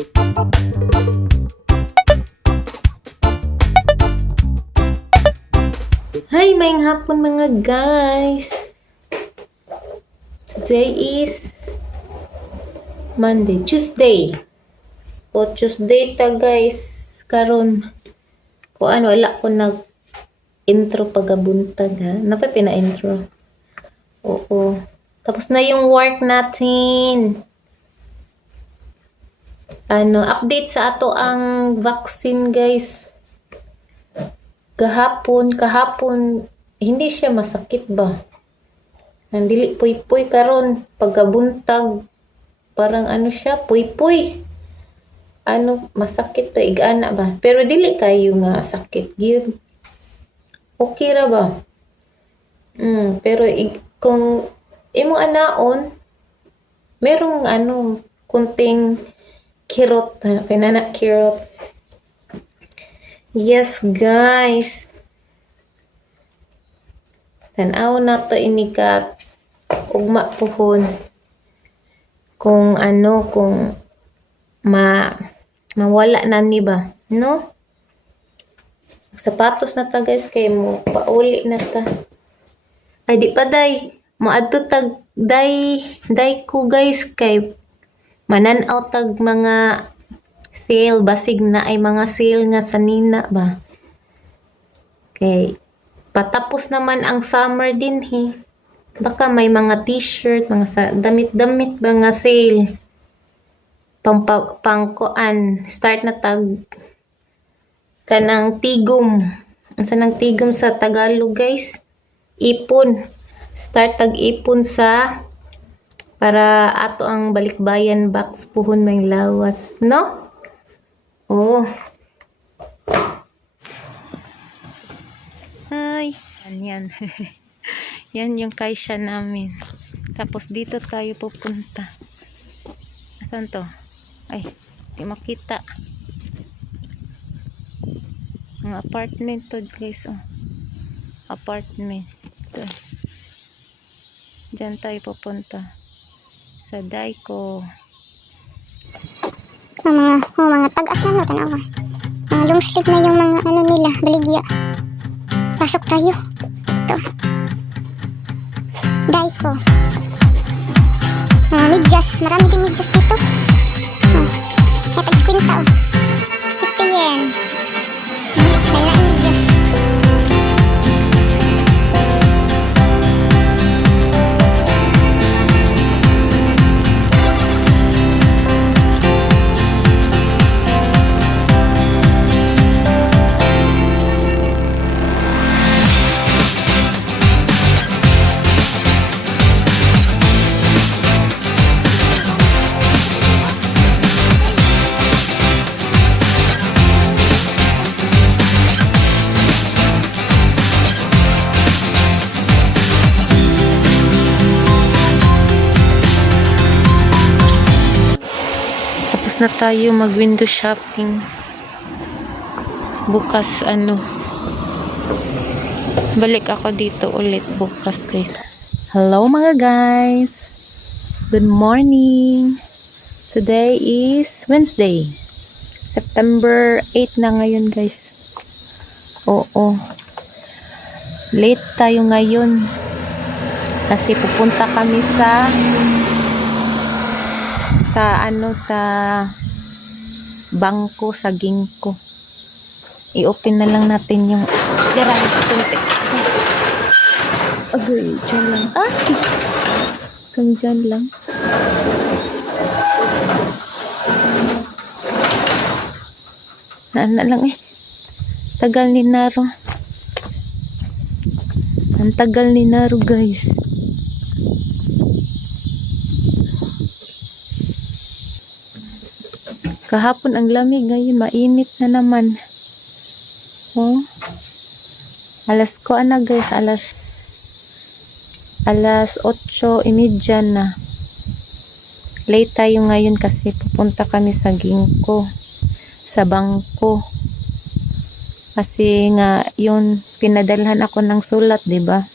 Hi, mayang hapon mga guys. Today is Tuesday. O Tuesday ta guys. Karon kuan wala ko nag intro pagabuntag ha. Napay pina-intro. Oo. Tapos na yung work natin. Update sa ato ang vaccine guys. Kahapon, hindi siya masakit ba? Nandili puy-puy karon pagkabuntag parang siya puy-puy. Masakit pa igana ba? Pero dili kayo nga sakit gyud. Okay ra ba? Pero kung imong anaon merong kunting kirot, pinana kirot. Yes, guys. Tanaw na to inikat. Ugma puhon. Kung mawala na ni ba? No? Sapatos na ta guys kay mo pauli na ta. Ay di pa day. Maadto tag day ko guys kay mananaw tag mga sale, basig na ay mga sale nga sanina ba. Okay. Patapos naman ang summer din Baka may mga t-shirt, mga damit-damit mga sale. Pangkuan. Start na tag kanang tigom. Unsa nang tigom sa Tagalog guys? Ipon. Start tag ipon para ato ang balikbayan box puhon may lawas, no? Oh. Hi. Yan. Yan yung kaisya namin. Tapos dito tayo pupunta. Asan to? Ay, di makita. Ang apartment to guys. Oh. Apartment. Ito. Diyan tayo pupunta. Sa Daiko. Mga tagas na tanawa. Mga long sleeve na yung mga nila, baligya. Pasok tayo. Ito. Daiko. Mga medyas, marami din medyas dito. Kaya tag-kwinta 50 yen. Kailangan medyas. Na tayo mag window shopping bukas balik ako dito ulit bukas guys. Hello mga guys, good morning. Today is Wednesday, September 8 na ngayon guys. Oo, late tayo ngayon kasi pupunta kami sa bangko sa Ginkgo. I-open na lang natin yung garage tunti. Agay, dyan lang. Kang dyan lang. Naan na lang Tagal ni Naro. Ang tagal ni Naro guys. Kahapon ang lamig, ngayon mainit na naman. Oh. Alas guys, alas 8:30 na. Late tayo ngayon kasi pupunta kami sa Ginkgo, sa bangko. Kasi nga yun pinadalhan ako ng sulat, 'di ba?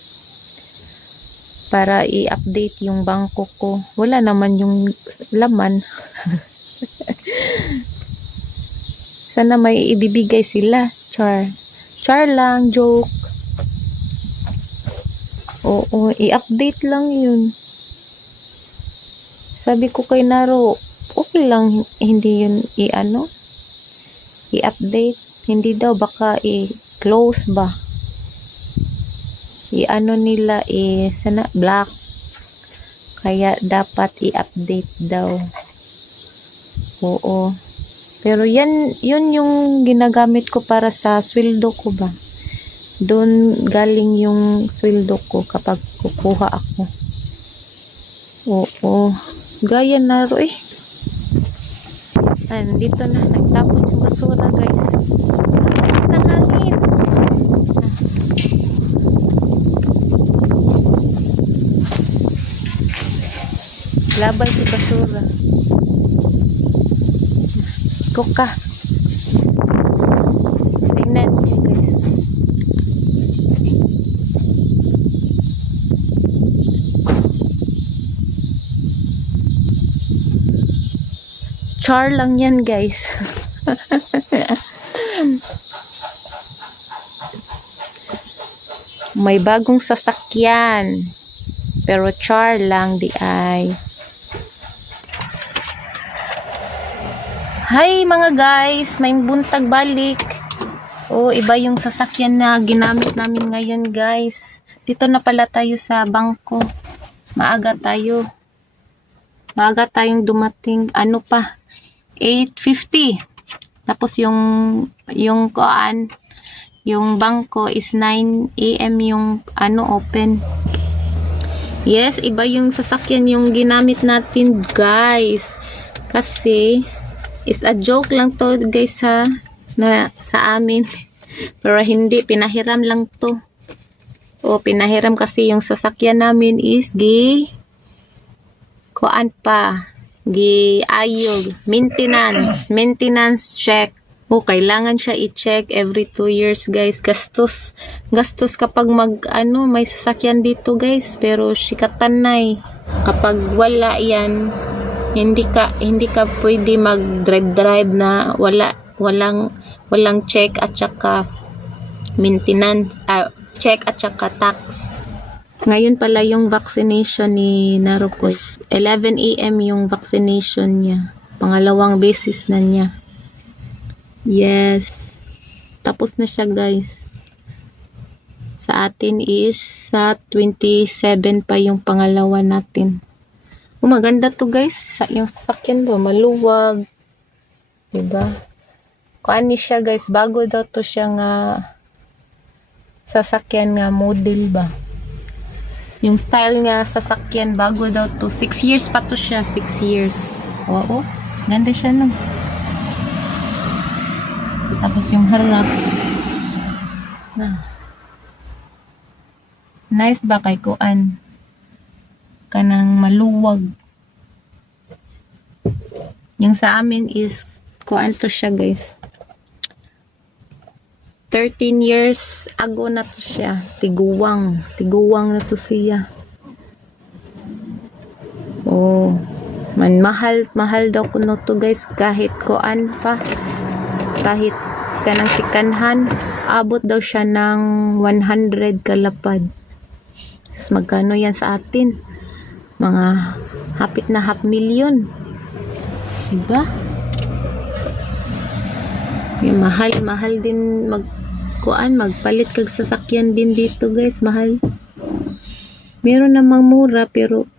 Para i-update yung bangko ko. Wala naman yung laman. Sana may ibibigay sila. Char. Char lang, joke. Oo, i-update lang yun. Sabi ko kay Naro, okay lang hindi yun i-update. Hindi daw, baka i-close ba. Nila sana black. Kaya dapat i-update daw. Oo. Pero yun yung ginagamit ko para sa sweldo ko ba. Doon galing yung sweldo ko kapag kukuha ako. Oo. Gaya na ro eh. Dito na. Nagtapon yung basura guys. Ng hangin. Labay si basura. Kuka. Tingnan niyo guys. Char lang yan guys. May bagong sasakyan. Pero char lang di ay. Hi mga guys, may buntag balik. Iba yung sasakyan na ginamit namin ngayon guys. Dito na pala tayo sa bangko. Maaga tayong dumating. 8:50. Tapos yung bangko is 9 AM yung open. Yes, iba yung sasakyan yung ginamit natin guys. Kasi is a joke lang to guys sa amin. Pero hindi, pinahiram lang to. Pinahiram kasi yung sasakyan namin is ayog, maintenance check. Kailangan siya i-check every 2 years guys. Gastos kapag may sasakyan dito guys. Pero sikatan na kapag wala yan, hindi ka pwede mag-drive na walang check at saka maintenance, check at saka tax. Ngayon pala yung vaccination ni Narukoy. 11 AM yung vaccination niya. Pangalawang beses na niya. Yes. Tapos na siya guys. Sa atin is sa 27 pa yung pangalawa natin. Maganda to guys. Yung sasakyan ba, maluwag. Diba? Kuan ni siya guys. Bago daw to siya nga sasakyan nga model ba. Yung style nga sasakyan bago daw to. 6 years pa to siya. 6 years. Oo. Ganda siya no. Tapos yung harap. Nice ba kay kuan? Kanang maluwag. Yung sa amin is kuan to siya guys. 13 years ago na to siya. Tiguwang na to siya. Mahal daw kuno to guys. Kahit kuan pa, kahit kanang sikanhan, abot daw siya ng 100 kalapad. Tapos magkano yan sa atin? Mga hapit na 500,000. Diba? Yung mahal din magpalit kag sasakyan din dito guys, mahal. Meron namang mura pero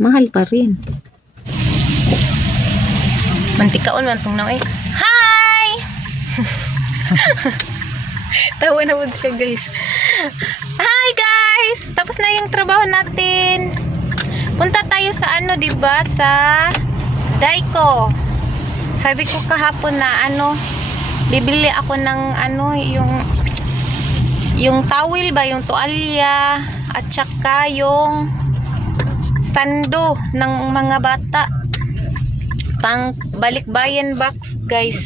mahal pa rin. Mantikaon man tong nang Hi! Tawa na mo siya guys. Hi guys! Tapos na yung trabaho natin. Punta tayo sa diba? Sa Daiko. Sabi ko kahapon na bibili ako ng yung towel ba, yung tuwalya at saka yung sando ng mga bata. Pang balikbayan box guys.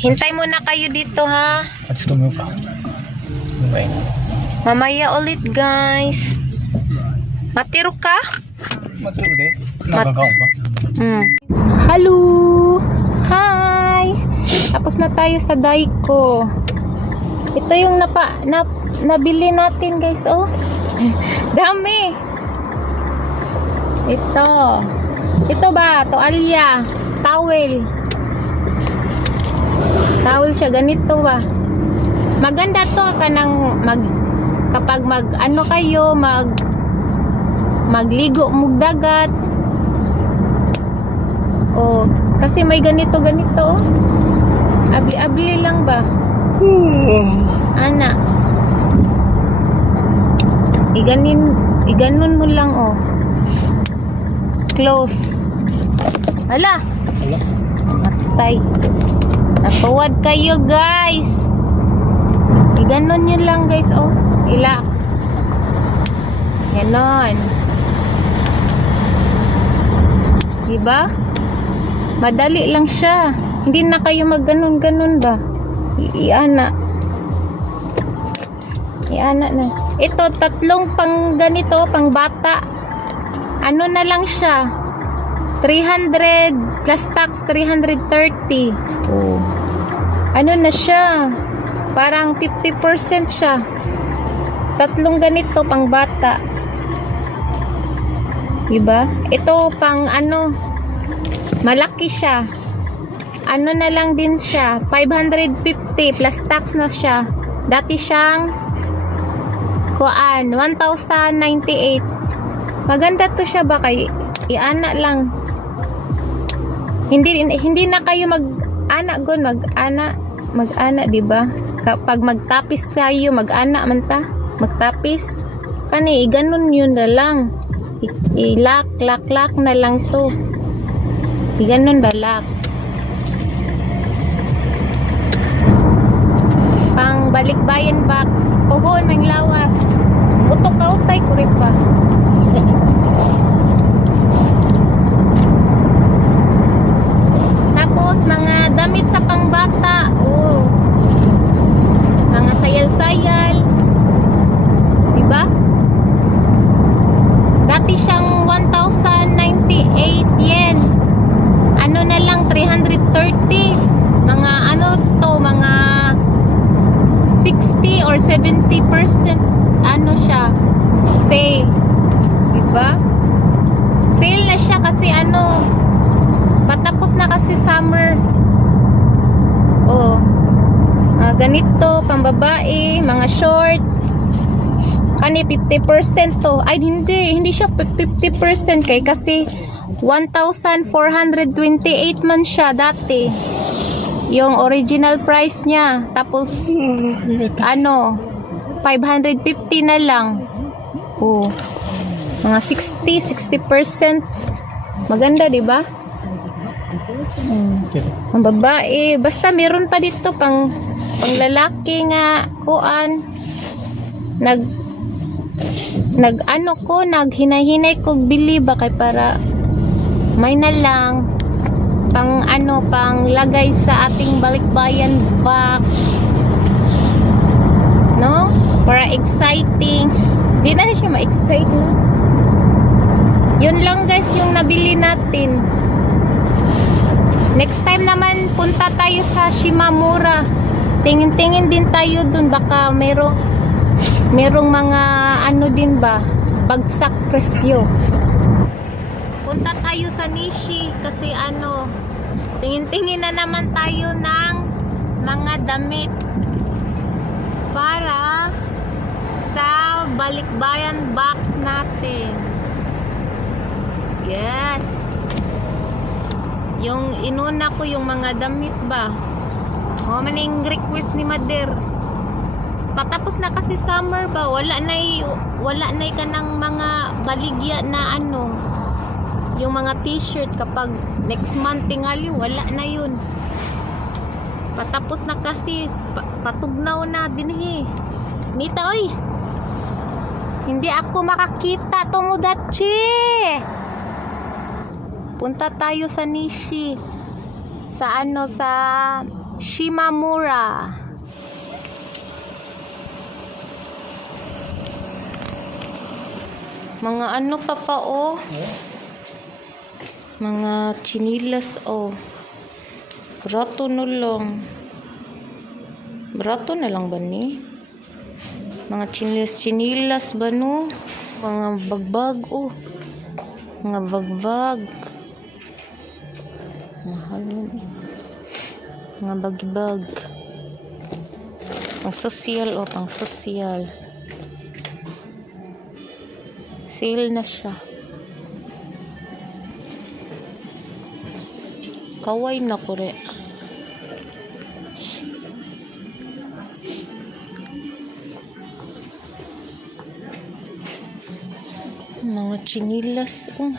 Hintay muna kayo dito ha. Mamaya ulit guys. Matiro ka? Matiro de. Nakakaon ba? Hello! Hi! Tapos na tayo sa Daiko. Ito yung nabili natin guys, oh. Dami! Ito ba? Toalya. Towel. Towel siya. Ganito ba? Maganda to. Kapag magligo mugdagat. Oh, kasi may ganito. Abli-abli lang ba? Ana. Iganon mo lang, oh. Close. Hala. Matay. Natuwad kayo, guys. Iganon nyo lang, guys, oh. Ilak. Ganon. Diba? Madali lang siya. Hindi na kayo magganon-ganon ba? Iana na. Ito, 3 pang ganito, pang bata. Ano na lang siya? 300 plus tax, 330. Oh. Ano na siya? Parang 50% siya. 3 ganito, pang bata. Diba? Ito, pang malaki siya. Ano na lang din siya? 550 plus tax na siya. Dati siyang 1,098. Maganda to siya ba kay iana lang. Hindi na kayo mag-ana, di ba? Kapag magtapis tayo, mag-ana man ta, magtapis. Kani iganon yun na lang. Ilak na lang to. Iganon balak. Pang balikbayan box. Pohon mang lawas. Utok ka utay kurip pa. Tapos mga damit sa pangbata. Oh. Mga sayal-sayal. Diba? Dati siyang 1,098 yen. Ano na lang 330. Mga mga 60 or 70% siya. Sale. Diba? Sale na siya kasi patapos na kasi summer. Oh. Ganito, pambabae, mga shorts. Kani 50% to. Ay, hindi siya 50% kasi 1,428 man siya dati. Yung original price niya. Tapos 550 na lang. Oh. Mga 60% maganda, 'di ba? Ang babae, basta meron pa dito pang lalaki nga kuan. Naghinay-hinay ko bili ba kay para may na lang pang lagay sa ating balikbayan box, no? Para exciting. Di na siya ma-excite, no? Yun lang guys yung nabili natin. Next time naman punta tayo sa Shimamura. Tingin-tingin din tayo dun, baka merong mga din ba, bagsak presyo. Punta tayo sa Nishi kasi tingin-tingin na naman tayo ng mga damit para sa balikbayan box natin. Yes. Yung inuna ko yung mga damit ba. Maning request ni Mother. Patapos na kasi summer ba, wala na kanang mga baligya na yung mga t-shirt kapag next month tingali, wala na yun. Patapos na kasi patugnaw na dinhi. Nita oy. Hindi ako makakita Tomodachi. Punta tayo sa Nishi. Sa sa Shimamura. Mga pa oh. Mga chinilas, oh. Barato no lang. Barato na lang ba ni? Mga chinilas ba no? Mga bagbag, oh. Mga bagbag. Mahal yun. Mga bagbag. Pang social, oh. Pang social. Sale na siya. Kaway na kore. Mga chinilas, oh.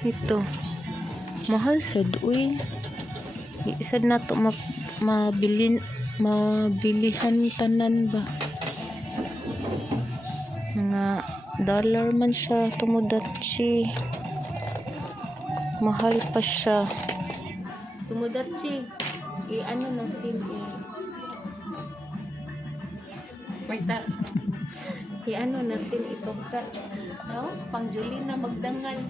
Ito. Mahal sad, uy. Isa na to mabilihan tanan ba. Mga dollar man siya, Tomodachi. Mahal pa siya. Tomodachi. I-ano natin i-ano natin isuka. No? Pang Julie na magdangal.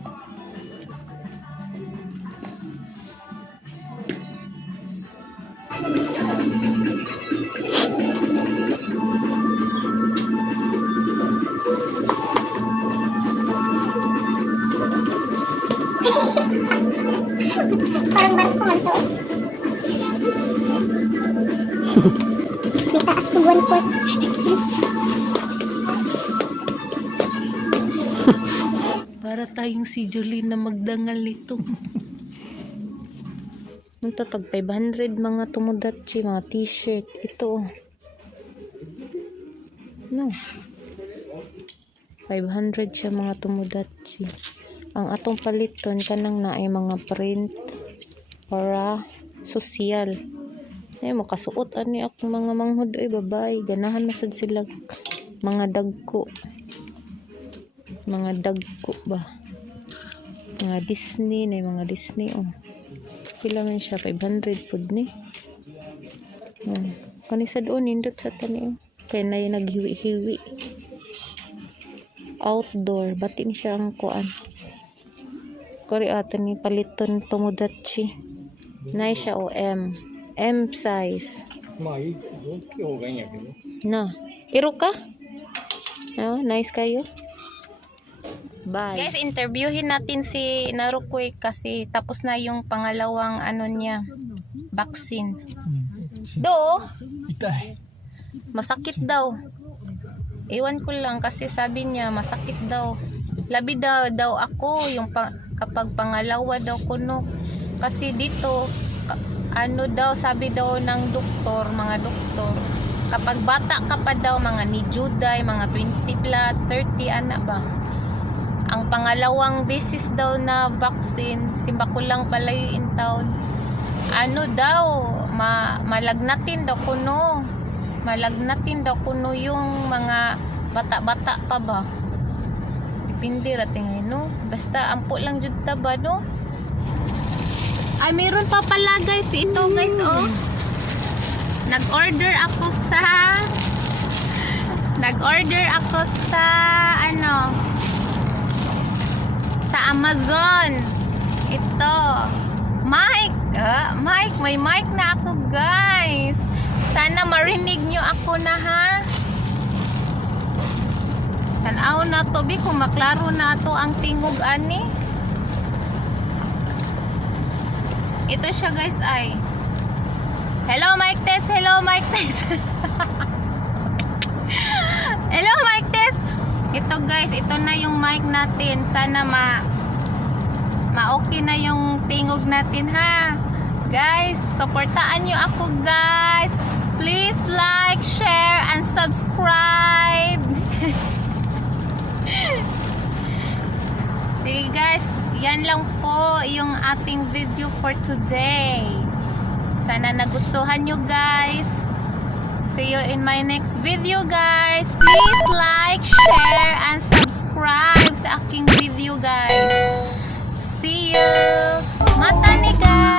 Parang barko man to. May taas ko 1/4. Para tayong si Julie na magdangal nito. Ito tag 500 mga Tomodachi, mga t-shirt. Ito. No. 500 siya mga Tomodachi. Ang atong paliton kanang na ay mga print para social. Ay makasuot ani ako mga manghud oy babay. Ganahan masad sila mga dagko. Mga dagko ba? Mga Disney na mga Disney oh. Pila man siya 500 pud ni. Kanisa doon nindot sa tani oh. Kaya na yung naghiwi-hiwi. Outdoor batin siya ang kuan. Kori ata ni paliton Tomodachi. Nay siya o M size. まあいい大きい方がいいんやけど Na. Iro ka? Oh, nice kayo. Bye. Guys, interviewin natin si Narukoy kasi tapos na yung pangalawang ano niya, vaccine. Do, 痛い masakit daw. Iwan ko lang kasi sabi niya masakit daw. Labi daw ako yung kapag pangalawa daw kuno. Kasi dito ano daw sabi daw ng doktor, mga doktor, kapag bata ka pa daw mga ni Juday, mga 20 plus, 30 anak ba? Ang pangalawang beses daw na vaccine, simba ko lang pala yung taon. Ano daw, malagnatin daw kuno. Malagnatin daw kuno yung mga bata-bata pa ba? Dipindi rating no. Basta ampo lang jud ta ba no? Ay meron pa pala guys, ito guys oh. Nag-order ako sa ano? Sa Amazon. Ito. Mic. May mic na ako guys. Sana marinig nyo ako na ha. Tanaw na to bi kung maklaro na to ang tingog ani. Ito siya guys ay. Hello mic test, hello mic test. Hello mic test. Ito guys, ito na yung mic natin. Sana ma-okay na yung tingog natin ha. Guys, supportaan nyo ako guys. Please like, share, and subscribe. Sige guys, yan lang po yung ating video for today. Sana nagustuhan nyo guys. See you in my next video guys. Please like, share, and subscribe sa aking video guys. See you. Mata ni guys.